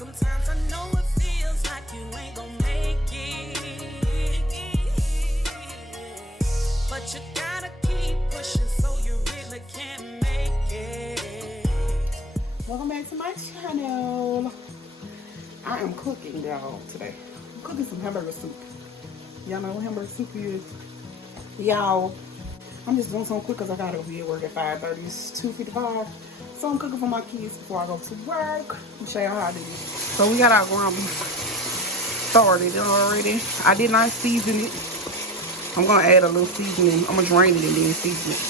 Sometimes I know it feels like you ain't gonna make it, but you gotta keep pushing so you really can make it. Welcome back to my channel. I am cooking, y'all, today. I'm cooking some hamburger soup. Y'all know what hamburger soup is? Y'all, I'm just doing something quick because I gotta be at work at 5:30. It's 2:55. So I'm cooking for my kids before I go to work. I'll show y'all how I do this. So we got our ground beef started already. I did not season it. I'm gonna add a little seasoning. I'm gonna drain it and then season it.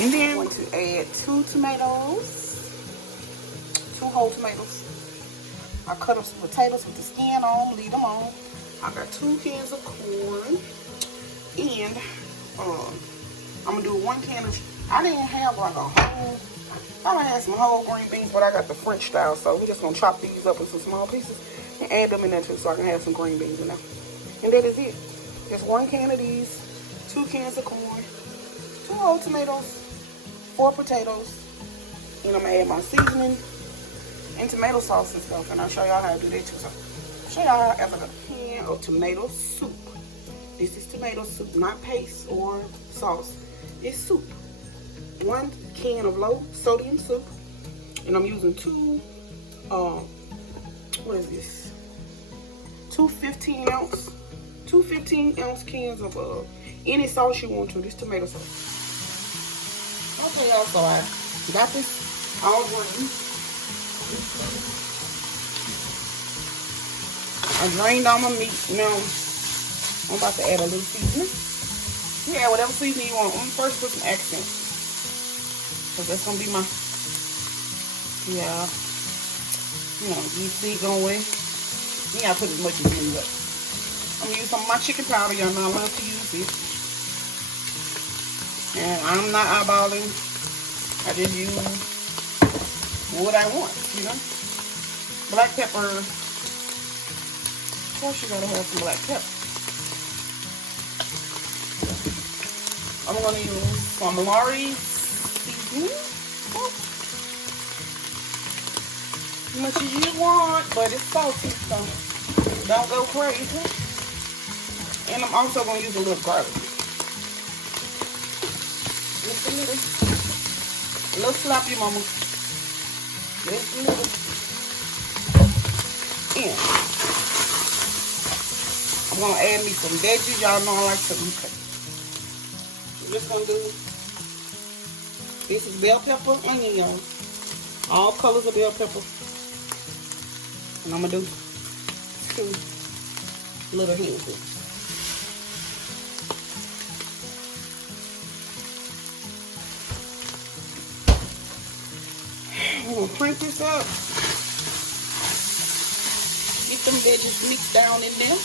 And then I'm going to add 2 tomatoes. 2 whole tomatoes. I cut up some potatoes with the skin on, leave them on. I got 2 cans of corn. And I'm gonna do 1 can of, I didn't have like a whole, I had some whole green beans, but I got the French style, so we're just gonna chop these up in some small pieces and add them in there too, so I can have some green beans in there. And that is it. Just 1 can of these, 2 cans of corn, 2 whole tomatoes, 4 potatoes, and I'm gonna add my seasoning and tomato sauce and stuff, and I'll show y'all how to do that too. So I'll show y'all how I got a can of tomato soup. This is tomato soup, not paste or sauce. It's soup. 1 can of low sodium soup, and I'm using 2 what is this? 2 15 ounce cans of any sauce you want to. This tomato sauce. Okay, y'all, so I got this all drained. I drained all my meat. Now I'm about to add a little seasoning. You add whatever seasoning you want. I'm first put some accent, because that's gonna be my, yeah, you know, you see going. You gotta put as much as you need up. I'm gonna use some of my chicken powder. Y'all know I love to use it. And I'm not eyeballing. I just use what I want, you know. Black pepper. Of course you gotta have some black pepper. I'm gonna use some Lori's seasoning. As much as you want, but it's salty, so don't go crazy. And I'm also gonna use a little garlic. Just a little sloppy, mama. Just a little. And I'm gonna add me some veggies. Y'all know I like to eat. I'm just gonna do, this is bell pepper, onion, y'all. All colors of bell pepper. And I'm gonna do 2 little handfuls. I'm gonna crank this up. Get them veggies mixed down in there.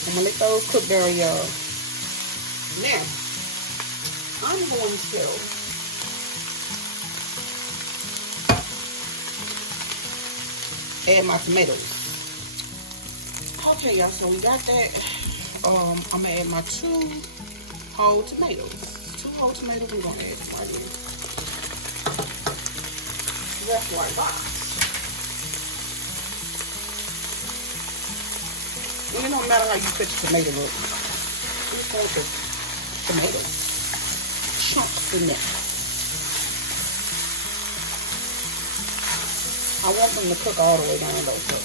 I'm gonna let those cook down, y'all. Now, I'm going to add my tomatoes. Okay, y'all, so we got that. I'm gonna add my 2 whole tomatoes. 2 whole tomatoes, we're gonna add right here. That's right box. And it don't matter how you cut your tomato up. Just want the tomato chunks in there. I want them to cook all the way down though. So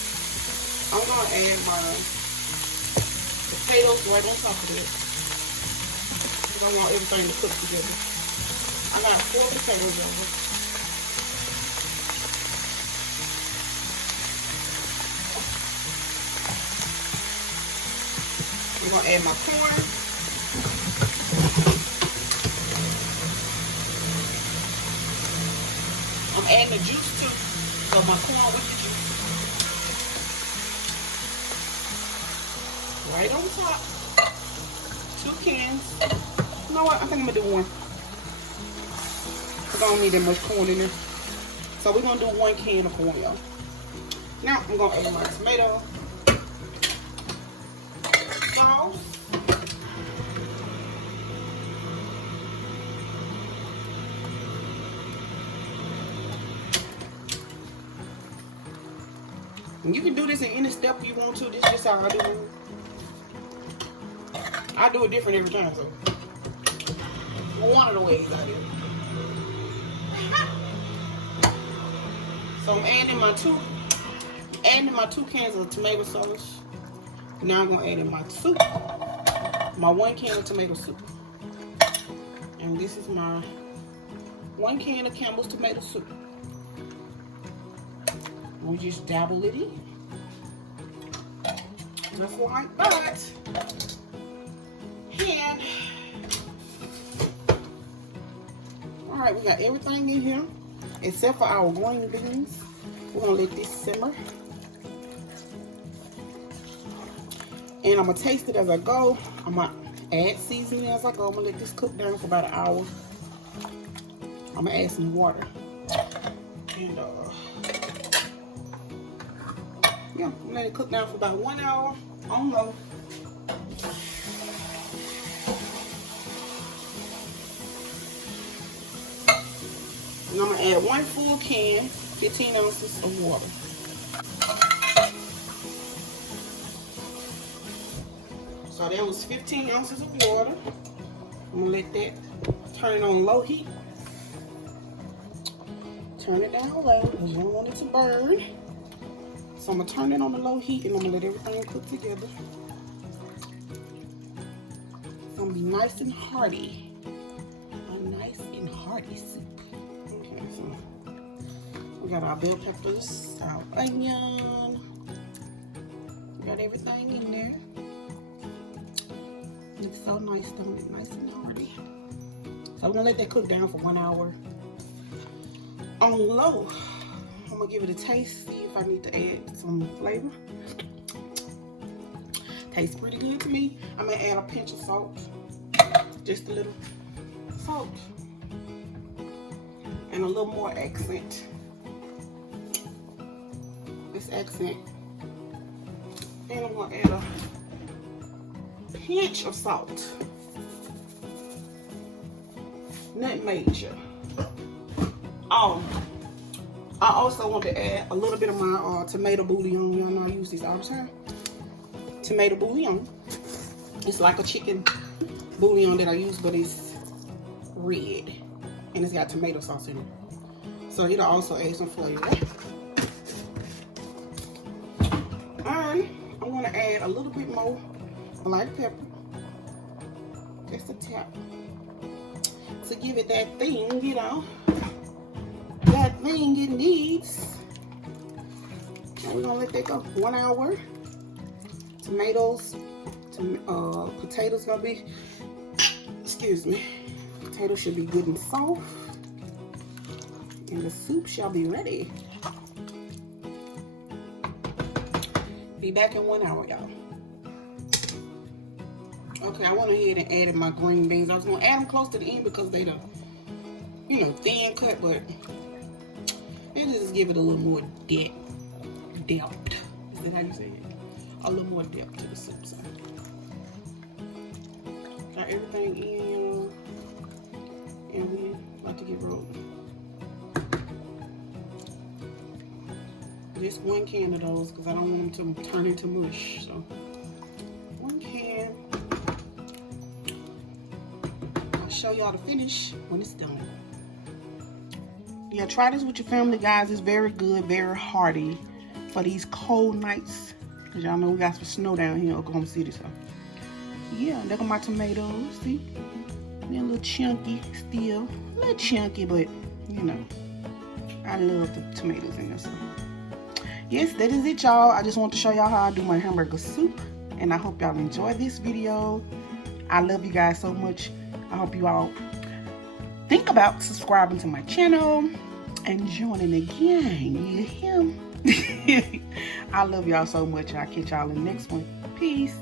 I'm gonna add my potatoes right on top of it. Because I want everything to cook together. I got 4 potatoes over. I'm gonna add my corn. I'm adding the juice too. So my corn with the juice. Right on top. 2 cans. You know what? I think I'm gonna do 1. Because I don't need that much corn in there. So we're gonna do 1 can of corn, y'all. Now I'm gonna add my tomato. sauce. And you can do this in any step you want to. This is just how I do it. I do it different every time, so one of the ways I do it. So I'm adding my two cans of tomato sauce. Now I'm gonna add in my soup, my 1 can of tomato soup. And this is my 1 can of Campbell's tomato soup. We just dabble it in. Just like that. And all right, we got everything in here except for our green beans. We're gonna let this simmer. And I'm gonna taste it as I go. I'm gonna add seasoning as I go. I'm gonna let this cook down for about an hour. I'm gonna add some water. And yeah, I'm gonna let it cook down for about 1 hour on low. And I'm gonna add 1 full can, 15 ounces of water. So that was 15 ounces of water. I'm gonna let that turn it on low heat. Turn it down low because you don't want it to burn. So I'm gonna turn it on the low heat and I'm gonna let everything cook together. It's gonna be nice and hearty. A nice and hearty soup. Okay, so we got our bell peppers, our onion. We got everything in there. It's so nice, don't it? Nice and hearty. So I'm gonna let that cook down for 1 hour on low. I'm gonna give it a taste, see if I need to add some flavor. Tastes pretty good to me. I'm gonna add a pinch of salt, just a little salt, and a little more accent. This accent, and I'm gonna add a pinch of salt. Not major. I also want to add a little bit of my tomato bouillon. Y'all know I use this all the time. Tomato bouillon. It's like a chicken bouillon that I use, but it's red. And it's got tomato sauce in it. So it'll also add some flavor. And I'm going to add a little bit more black pepper. Just a tap. To give it that thing, you know. That thing it needs. And we're gonna let that go 1 hour. Tomatoes, potatoes gonna be, excuse me, potatoes should be good and soft. And the soup shall be ready. Be back in 1 hour, y'all. Okay, I went ahead and added my green beans. I was gonna add them close to the end because they the, you know, thin cut, but it just give it a little more depth. Is that how you say it? A little more depth to the soup. So got everything in, you know, and we like to get rolling. Just 1 can of those because I don't want them to turn into mush. So 1 can. I'll show y'all the finish when it's done. Yeah, try this with your family, guys. It's very good, very hearty for these cold nights. Because y'all know we got some snow down here in Oklahoma City. So, yeah, there go my tomatoes. See? They're a little chunky still. A little chunky, but, you know, I love the tomatoes in there. So, yes, that is it, y'all. I just want to show y'all how I do my hamburger soup. And I hope y'all enjoy this video. I love you guys so much. I hope you all think about subscribing to my channel and joining the gang. You hear me? I love y'all so much. I'll catch y'all in the next one. Peace.